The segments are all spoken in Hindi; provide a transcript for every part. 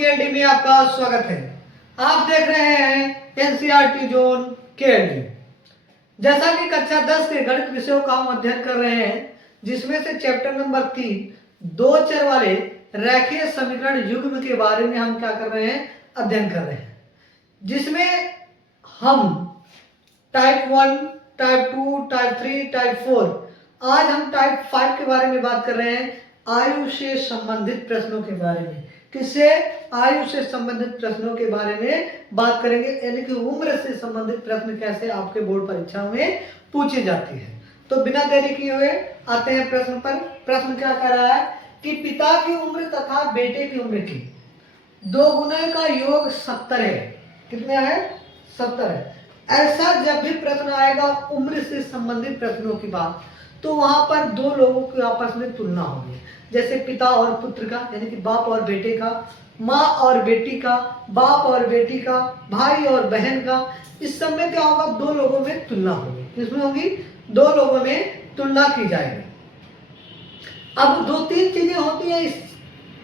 केएलडी में आपका स्वागत है। आप देख रहे हैं एनसीईआरटी जोन केएलडी। जैसा कि कक्षा 10 के गणित विषयों का हम अध्ययन कर रहे हैं, जिसमें से चैप्टर नंबर 3 दो चर वाले रेखीय समीकरण युग्म के बारे में हम क्या कर रहे हैं, अध्ययन कर रहे हैं, जिसमें हम टाइप 1, टाइप 2, टाइप 3, टाइप 4, आज हम टाइप 5 के बारे में बात कर रहे हैं, आयु से संबंधित प्रश्नों के बारे में। किससे? आयु से संबंधित प्रश्नों के बारे में बात करेंगे, यानी कि उम्र से संबंधित प्रश्न कैसे आपके बोर्ड परीक्षाओं में पूछे जाते हैं। तो बिना देरी किए हुए आते हैं प्रश्न पर। प्रश्न क्या कह रहा है कि पिता की उम्र तथा बेटे की उम्र की दो गुने का योग 70 है। कितने है? 70 है। ऐसा जब भी प्रश्न आएगा उम्र से संबंधित प्रश्नों की बात, तो वहां पर दो लोगों की आपस में तुलना होगी, जैसे पिता और पुत्र का, यानी कि बाप और बेटे का, माँ और बेटी का, बाप और बेटी का, भाई और बहन का। इस सब में क्या होगा? दो लोगों में तुलना होगी। किसमें होगी? दो लोगों में तुलना की जाएगी। अब दो तीन चीजें होती हैं इस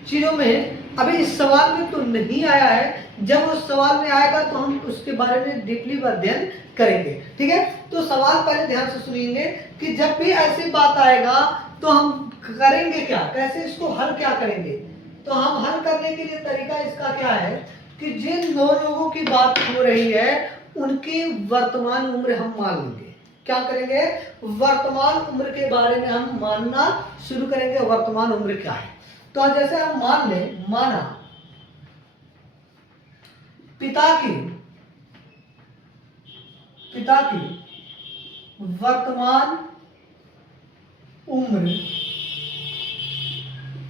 चीजों में, अभी इस सवाल में तो नहीं आया है। जब उस सवाल में आएगा तो हम उसके बारे में डीपली अध्ययन करेंगे। ठीक है, तो सवाल पहले ध्यान से सुनिए कि जब भी ऐसी बात आएगा तो हम करेंगे क्या, कैसे इसको हल क्या करेंगे। तो हम हल करने के लिए तरीका इसका क्या है कि जिन दो लोगों की बात हो रही है उनकी वर्तमान उम्र हम मान लेंगे। क्या करेंगे? वर्तमान उम्र के बारे में हम मानना शुरू करेंगे, वर्तमान उम्र क्या है। तो जैसे हम मान लें, माना पिता की वर्तमान उम्र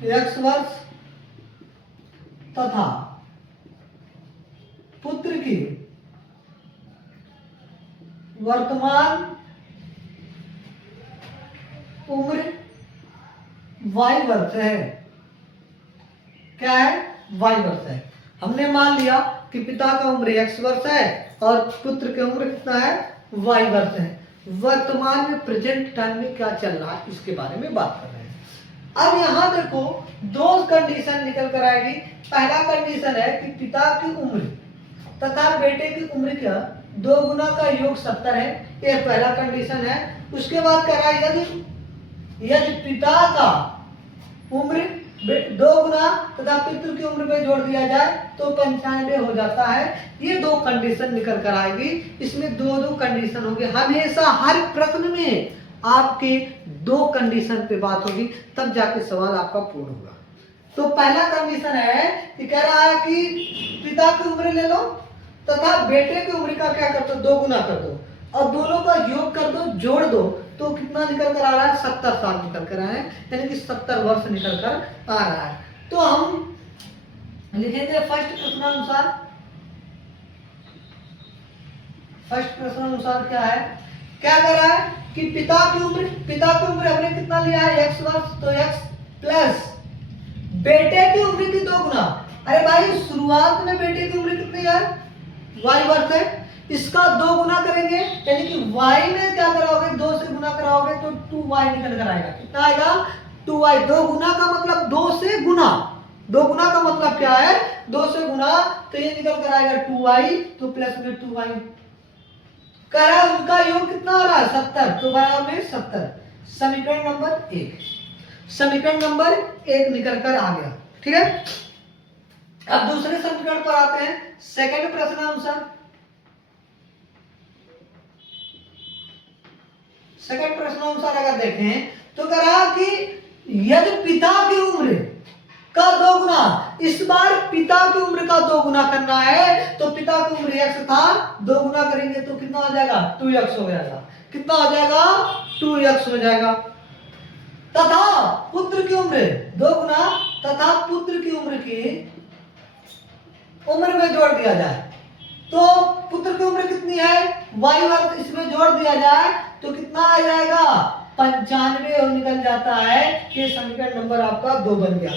x वर्ष तथा पुत्र की वर्तमान उम्र y वर्ष है। क्या है? y वर्ष है। हमने मान लिया कि पिता का उम्र x वर्ष है और पुत्र की उम्र कितना है? y वर्ष है। वर्तमान में प्रेजेंट टाइम में क्या चल रहा है इसके बारे में बात कर रहे हैं। अब यहां देखो दो कंडीशन निकल कर आएगी। पहला कंडीशन है कि पिता की उम्र तथा बेटे की उम्र का दो गुना का योग 70 है। यह पहला कंडीशन है। उसके बाद कह रहा है यदि पिता का उम्र दो गुना तथा पितृ की उम्र में जोड़ दिया जाए तो 95 हो जाता है। ये दो कंडीशन निकल कर आएगी। इसमें दो दो कंडीशन होगी। हमेशा हर प्रश्न में आपके दो कंडीशन पे बात होगी, तब जाके सवाल आपका पूर्ण होगा। तो पहला कंडीशन है कि कह रहा है कि पिता की उम्र ले लो तथा बेटे की उम्र का क्या कर दो? दो गुना कर दो और दोनों का योग कर दो, जोड़ दो, तो कितना निकल कर आ रहा है? 70 साल निकल कर आए, यानी कि 70 वर्ष निकल कर आ रहा है। तो हम लिखेंगे फर्स्ट प्रश्नानुसार क्या है? क्या कर रहा है कि पिता की उम्र हमने कितना लिया है? x वर्ष, तो x प्लस बेटे की उम्र की दो गुना। अरे भाई, शुरुआत में बेटे की उम्र कितनी है? y वर्ष है। इसका दो गुना करेंगे, यानी कि y में क्या कराओगे? 2 से गुना कराओगे तो 2y निकल कर आएगा। कितना आएगा? 2y। दो गुना का मतलब 2 से गुना। दो गुना का मतलब क्या है? 2 से गुना, तो ये निकल कर आएगा 2y, तो प्लस में 2y। कह रहा है उनका योग कितना हो रहा है? 70, तो बराबर में 70। समीकरण नंबर 1 निकल कर आ गया। ठीक है, अब दूसरे समीकरण पर आते हैं। सेकंड प्रश्नानुसार अगर देखें तो कह रहा कि यदि पिता की उम्र का दो गुना, इस बार पिता की उम्र का दो गुना करना है, तो पिता की उम्र x था, दो गुना करेंगे तो कितना हो जाएगा? 2x हो जाएगा। कितना हो जाएगा? 2x हो जाएगा। तथा पुत्र की उम्र दो गुना तथा पुत्र की उम्र में जोड़ दिया जाए तो पुत्र की उम्र कितनी है? y वर्ष। इसमें जोड़ दिया जाए तो कितना आ जाएगा? 95 निकल जाता है। ये समीकरण नंबर आपका 2 बन गया।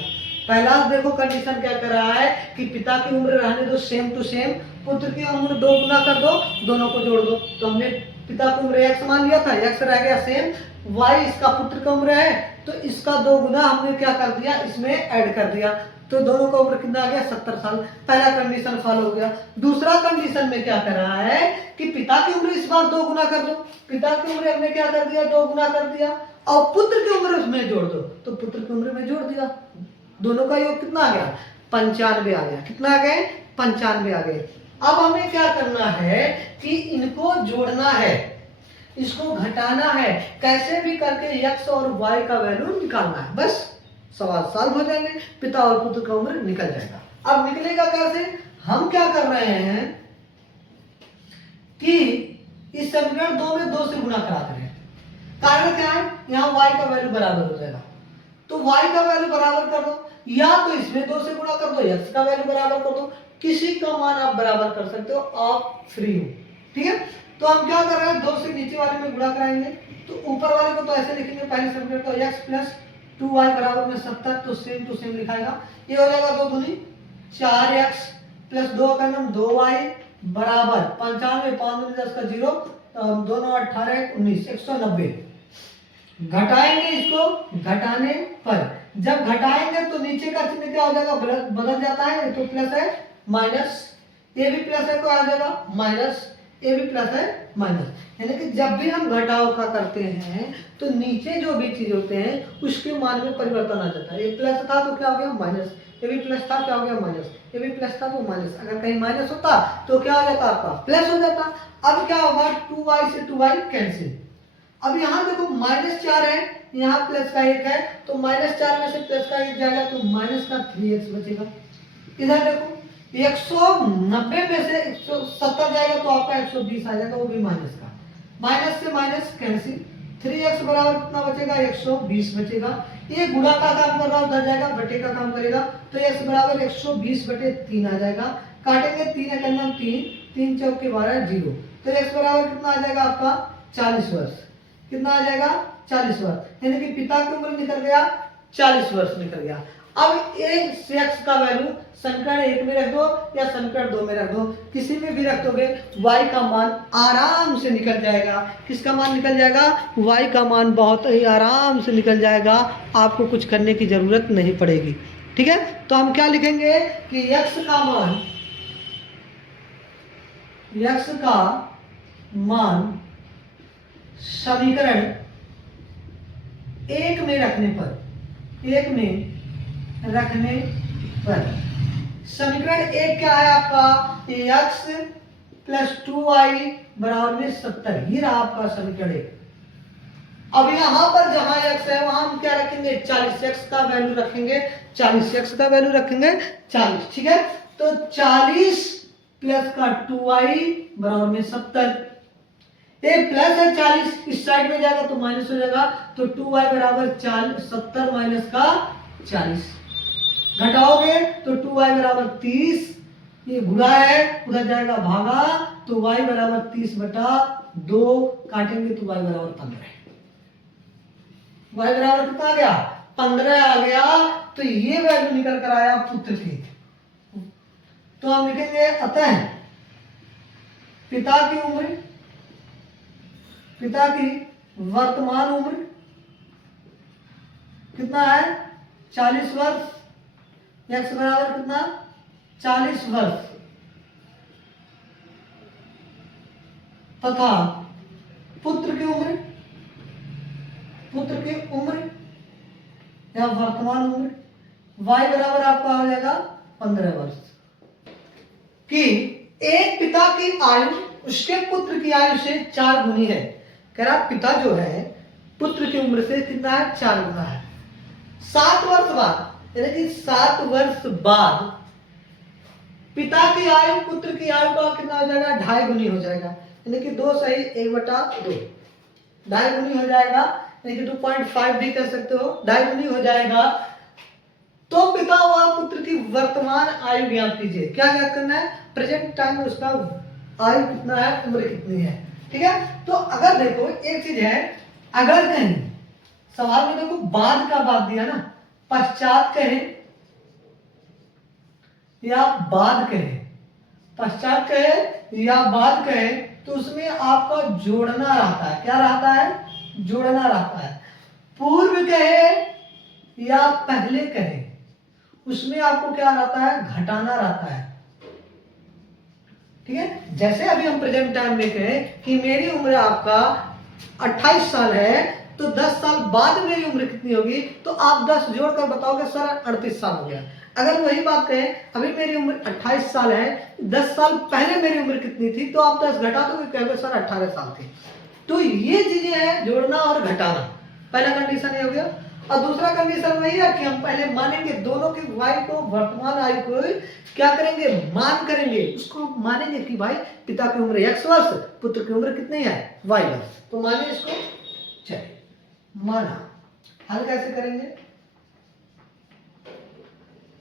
पहला देखो कंडीशन क्या कर रहा है कि पिता की उम्र रहने दो सेम टू सेम, पुत्र की उम्र दो गुना कर दो, दोनों को जोड़ दो। तो हमने पिता की उम्र x मान लिया था, x रह गया सेम, y इसका पुत्र की उम्र है तो इसका 2 गुना हमने क्या कर दिया, इसमें ऐड कर दिया, तो दोनों का उम्र कितना आ गया, 70 साल। पहला कंडीशन फॉलो हो गया। दूसरा कंडीशन में क्या कर रहा है कि पिता की उम्र इस बार 2 गुना कर दो, पिता की उम्र हमने क्या कर दिया, 2 गुना कर दिया, और पुत्र की उम्र उसमें जोड़ दो, तो पुत्र की उम्र में जोड़ दिया, दोनों का योग कितना आ गया, 95 आ गया। कितना आ गए, 95 आ गए। अब हमें क्या करना है कि इनको जोड़ना है, इसको घटाना है, कैसे भी करके x और y का वैल्यू निकालना है, बस सवाल सॉल्व हो जाएंगे, पिता और पुत्र का उम्र निकल जाएगा। अब निकलेगा कैसे, हम क्या कर रहे हैं कि इस समीकरण 2 में 2 से गुणा करा रहे हैं। कारण क्या है, यहाँ y का वैल्यू बराबर हो जाएगा, तो y का वैल्यू बराबर कर दो, या तो इसमें 2 से गुणा कर दो, x का वैल्यू बराबर कर दो, किसी का मान आप बराबर कर सकते हो, आप फ्री हो। ठीक है, तो हम क्या कर रहे हैं, 2 से नीचे वाले में गुणा कराएंगे, तो ऊपर वाले को तो ऐसे लिखेंगे, पहले समीकरण को x प्लस 2y बराबर में 70, तो सेम टू सेम लिखाएगा, ये हो जाएगा 2 दूनी 4x प्लस 2 का नाम 2y बराबर 95, 5 दूनी 10 का 0, दोनों 18 19 190। घटाएंगे इसको, घटाने पर जब घटाएंगे तो नीचे का चिन्ह क्या हो जाएगा, बदल जाता है, तो प्लस है माइनस, ये भी प्लस है तो आ जाएगा माइनस, ये भी प्लस है माइनस, यानी कि जब भी हम घटाव का करते हैं तो नीचे जो भी चीज होते हैं उसके मान में परिवर्तन आ जाता है। ये प्लस था तो क्या हो गया माइनस, ये भी प्लस था क्या हो गया माइनस, ये भी प्लस था तो माइनस, अगर कहीं माइनस होता तो क्या हो जाता आपका प्लस हो जाता। अब क्या होगा, 2y से 2y कैंसिल। अब यहाँ देखो -4 है, यहाँ प्लस का 1 है, तो -4 में से प्लस का 1 जाएगा तो माइनस का 3x बचेगा। इधर देखो 190 में से 170 जाएगा तो आपका 120 आ जाएगा, वो भी माइनस का, माइनस से माइनस कैंसिल, 3x बराबर कितना बचेगा, 120 बचेगा। ये गुणा का काम कर रहा है, उधर जाएगा बटे का काम करेगा, तो x बराबर 120 बटे 3 आ जाएगा। काटेंगे 3 का नाम 3, 3 चौके 12 0, तो x बराबर कितना आ जाएगा आपका 40 वर्ष। कितना आ जाएगा 40 वर्ष, यानी कि पिता की उम्र निकल गया 40 वर्ष निकल गया। अब x का वैल्यू समीकरण 1 में रख दो या समीकरण 2 में रख दो, किसी में भी रख दोगे y का मान आराम से निकल जाएगा। किसका मान निकल जाएगा, y का मान बहुत ही आराम से निकल जाएगा, आपको कुछ करने की जरूरत नहीं पड़ेगी। ठीक है, तो हम क्या लिखेंगे कि x का मान समीकरण 1 में रखने पर, समीकरण 1 क्या है आपका, x प्लस 2y बराबर में 70, ये रहा आपका समीकरण 1। अब यहाँ पर जहां x है वहां हम क्या रखेंगे, 40, x का वैल्यू रखेंगे 40, x का वैल्यू रखेंगे 40। ठीक है, तो 40 प्लस का 2y बराबर में 70, ये प्लस है 40, इस साइड में जाएगा तो माइनस हो जाएगा, तो 2y बराबर 70 माइनस का 40, घटाओगे तो 2y बराबर 30, ये गुणा है उधर जाएगा भागा, तो y बराबर 30 बटा 2, काटेंगे तो y बराबर 15, y बराबर कितना आ गया 15 आ गया। तो ये वैल्यू निकल कर आया पुत्र की। तो हम लिखेंगे अतः पिता की वर्तमान उम्र कितना है 40 वर्ष, x बराबर कितना 40 वर्ष, तथा पुत्र की उम्र या वर्तमान उम्र y बराबर आपका हो जाएगा 15 वर्ष, कि एक पिता की आयु उसके पुत्र की आयु से 4 गुनी है। कह रहा पिता जो है पुत्र की उम्र से कितना है 4 गुना है। 7 वर्ष बाद, यानी कि 7 वर्ष बाद पिता की आयु पुत्र की आयु का कितना हो जाएगा 2.5 गुनी हो जाएगा, यानी कि 2 सही 1/2, 2.5 गुनी हो जाएगा, यानी कि 2.5 भी कह सकते हो, 2.5 गुनी हो जाएगा। तो पिता व पुत्र की वर्तमान आयु ज्ञात कीजिए। क्या ज्ञात करना है, प्रेजेंट टाइम में उसका आयु कितना है, उम्र कितनी है। ठीक है, तो अगर देखो एक चीज है, अगर कहीं सवाल में देखो बाद का बाद दिया ना, पश्चात कहें या बाद कहें, पश्चात कहे या बाद कहे, तो उसमें आपका जोड़ना रहता है। क्या रहता है, जोड़ना रहता है। पूर्व कहे या पहले कहे, उसमें आपको क्या रहता है, घटाना रहता है। ठीक है, जैसे अभी हम प्रेजेंट टाइम में कहें कि मेरी उम्र आपका 28 साल है, तो 10 साल बाद मेरी उम्र कितनी होगी, तो आप 10 जोड़कर बताओगे सर 38 साल हो गया। अगर वही बात कहें अभी मेरी उम्र 28 साल है, 10 साल पहले मेरी उम्र कितनी थी, तो आप 10 घटा दोगे, कहोगे सर 18 साल थी। तो ये चीजें हैं जोड़ना और घटाना। पहला कंडीशन ये हो गया। और दूसरा कंडीशन वही है कि हम पहले मानेंगे दोनों की वाई को, वर्तमान आयु को क्या करेंगे, मान करेंगे, उसको मानेंगे कि भाई पिता की उम्र x वर्ष, पुत्र की उम्र कितनी है, y वर्ष। तो मानिए इसको, चलिए माना। हल कैसे करेंगे,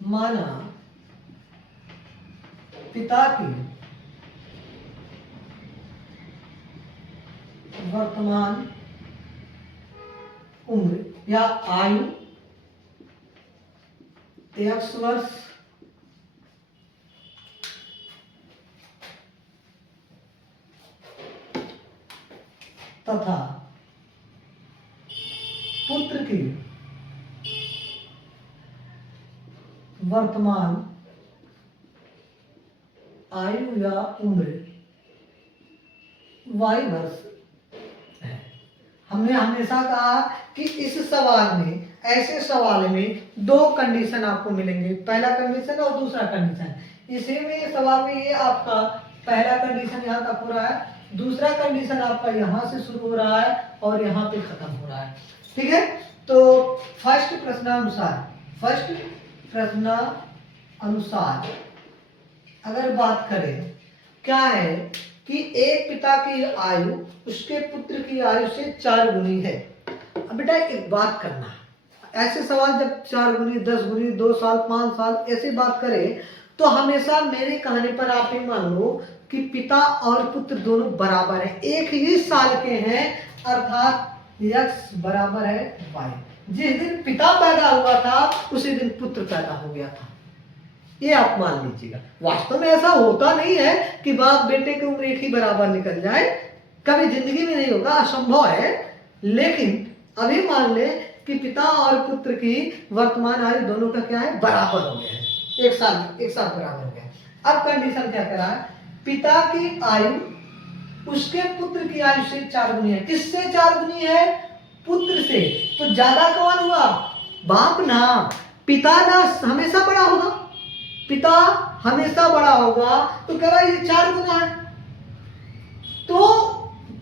माना पिता की वर्तमान उम्र या आयु x वर्ष तथा पुत्र की वर्तमान आयु या उम्र y वर्ष है। हमने हमेशा कहा कि इस सवाल में, ऐसे सवाल में दो कंडीशन आपको मिलेंगे, पहला कंडीशन और दूसरा कंडीशन। इसी में सवाल में ये आपका पहला कंडीशन यहाँ तक हो रहा है, दूसरा कंडीशन आपका यहाँ से शुरू हो रहा है और यहाँ पे खत्म हो रहा है। ठीक है, तो फर्स्ट प्रश्नानुसार अगर बात करें, क्या है कि एक पिता की आयु उसके पुत्र की आयु से 4 गुनी है। अब बेटा एक बात करना, ऐसे सवाल जब 4 गुनी, 10 गुनी, 2 साल, 5 साल ऐसी बात करें, तो हमेशा मेरे कहने पर आप ही मान लो कि पिता और पुत्र दोनों बराबर हैं, एक ही साल के हैं, अर्थात x बराबर है y। जिस दिन पिता पैदा हुआ था उसी दिन पुत्र पैदा हो गया था, ये आप मान लीजिएगा। वास्तव में ऐसा होता नहीं है कि बाप बेटे की उम्र एक ही बराबर निकल जाए, कभी जिंदगी में नहीं होगा, असंभव है। लेकिन अभी मान ले कि पिता और पुत्र की वर्तमान आयु दोनों का क्या है, बराबर हो गया है, एक साल बराबर हो गया। अब कंडीशन क्या करा है, पिता की आयु उसके पुत्र की आयु से 4 गुनी है। किससे 4 गुनी है, पुत्र से। तो ज्यादा कौन हुआ, बाप ना, पिता ना हमेशा बड़ा होगा, पिता हमेशा बड़ा होगा, तो कह रहा है ये 4 गुना है। तो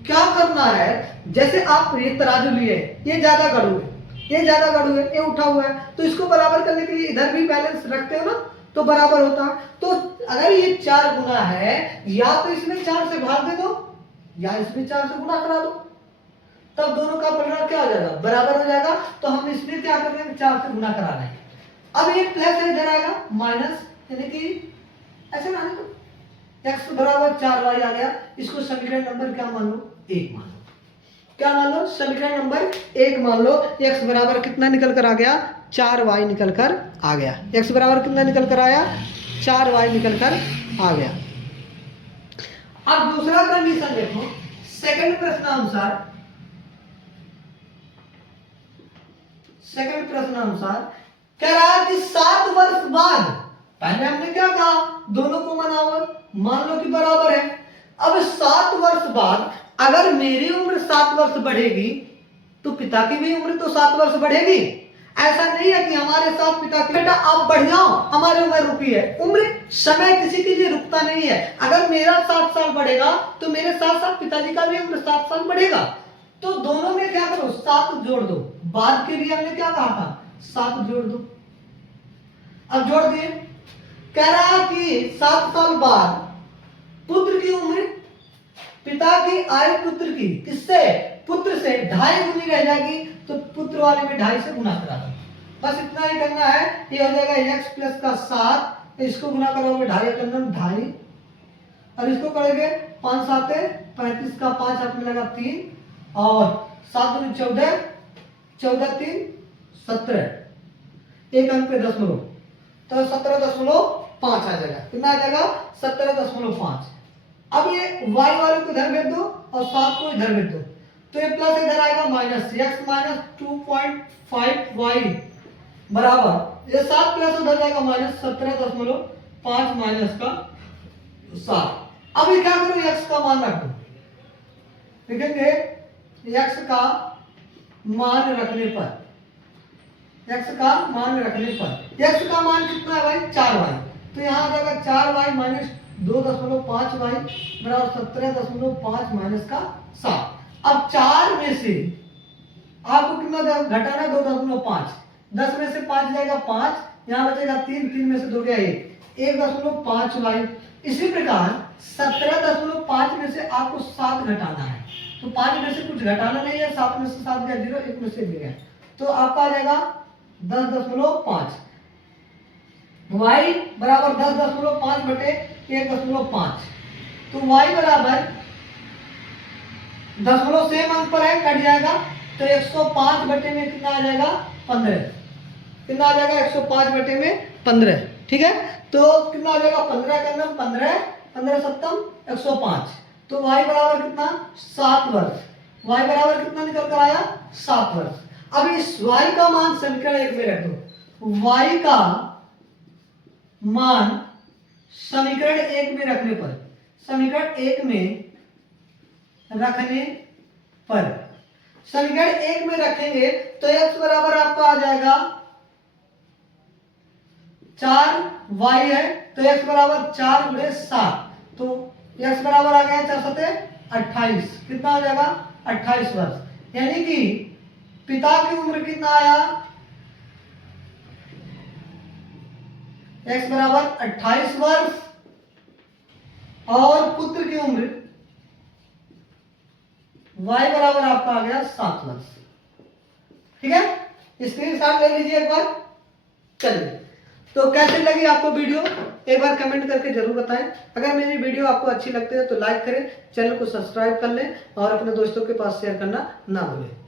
क्या करना है, जैसे आप ये तराजू लिए, ये ज्यादा गड़ू है, ये ज्यादा गड़ू है, ये उठा हुआ है, तो इसको बराबर करने के लिए इधर भी बैलेंस रखते हो ना, तो बराबर होता है। तो अगर ये 4 गुना है, या तो इसमें 4 से भाग दे दो या इसमें 4 से गुना करा दो, तब दोनों का परिणाम क्या हो जाएगा, बराबर हो जाएगा। तो हम इसमें क्या कर रहे हैं, 4 से गुना करा रहे हैं। अब ये प्लस है, इधर आएगा माइनस, यानी कि ऐसे ना तो x बराबर 4y आ गया। इसको समीकरण नंबर क्या मान लो, 1 मान लो। क्या मान लो, समीकरण नंबर 1 मान लो। x बराबर कितना निकल कर आ गया, 4y निकल कर आ गया। x बराबर कितना निकल कर आया, 4y निकल कर आ गया। अब दूसरा कंडीशन देखो, सेकंड प्रश्नानुसार कह रहा है कि 7 वर्ष बाद, पहले हमने क्या कहा, दोनों को मनाओ, मान लो कि बराबर है। अब 7 वर्ष बाद अगर मेरी उम्र 7 वर्ष बढ़ेगी, तो पिता की भी उम्र तो 7 वर्ष बढ़ेगी। ऐसा नहीं है कि हमारे साथ पिता की, बेटा आप बढ़ जाओ, हमारी उम्र रुकी है। उम्र, समय किसी के लिए रुकता नहीं है। अगर मेरा 7 साल बढ़ेगा, तो मेरे साथ साथ पिताजी का भी उम्र 7 साल बढ़ेगा। तो दोनों में क्या करो, 7 जोड़ दो। बाद के लिए हमने क्या कहा था, 7 जोड़ दो। अब जोड़ दिए, कह रहा कि 7 साल बाद पुत्र की उम्र पिता की आयु पुत्र की, किससे, पुत्र से 2.5 गुनी रह जाएगी, तो पुत्र वाले में 2.5 से गुना करा दो। बस इतना ही करना है। ये हो जाएगा x प्लस का 7, इसको गुना करोगे 2.5 और इसको करोगे 5 7 35 का 5 हाथ में लगा 3 और 7 दूनी 14, 14 3 17, एक अंक पे दशमलव, तो 17.5 आ जाएगा। कितना आ जाएगा, 17.5। अब ये y वाले को इधर भेज दो और 7 को इधर भेज दो, तो ये प्लस इधर आएगा माइनस, x माइनस 2.5y बराबर ये 7 प्लस उधर जाएगा माइनस 17.5 माइनस का 7। अब ये क्या करो, x का मान रख दो। लिखेंगे x का मान रखने पर, x का मान रखने पर x का मान कितना है भाई 4y, तो यहाँ आ जाएगा 4y माइनस 2.5y बराबर 17.5 माइनस का 7। अब 4 में से आपको कितना घटाना है 2.5, 10 में से 5 जाएगा 5, यहाँ बचेगा 3, 3 में से 2 गया 1.5y। इसी प्रकार 17.5 में से आपको 7 घटाना है, तो 5 में से कुछ घटाना नहीं है, 7 में से 7 गया 0, 1 में से 1 गया, तो आपका आ जाएगा 10.5। y बराबर 10.5 बटे 1.5, तो y बराबर दशमलव सेम अंक पर है, कट जाएगा, तो 105 बटे में कितना आ जाएगा 15, कितना आ जाएगा 105 बटे में 15। ठीक है, तो कितना आ जाएगा 15 के अंदर 15, 15 सप्तम 105, तो y बराबर कितना 7 वर्ष, y बराबर कितना निकल कर आया 7 वर्ष। अब इस y का मान समीकरण 1 में रख दो, y का मान समीकरण 1 में रखने पर, समीकरण 1 में रखने पर, समीकरण 1 में रखेंगे तो x बराबर आपका आ जाएगा 4y है, तो x बराबर 4 गुणे 7, तो x बराबर आ गया 4 सते 28, कितना हो जाएगा 28 वर्ष। यानी कि पिता की उम्र कितना आया, x बराबर 28 वर्ष और पुत्र की उम्र y बराबर आपका आ गया 7 वर्ष। ठीक है, स्क्रीनशॉट ले लीजिए एक बार। चलिए, तो कैसे लगी आपको वीडियो एक बार कमेंट करके जरूर बताएं। अगर मेरी वीडियो आपको अच्छी लगती है तो लाइक करें, चैनल को सब्सक्राइब कर लें और अपने दोस्तों के पास शेयर करना ना भूलें।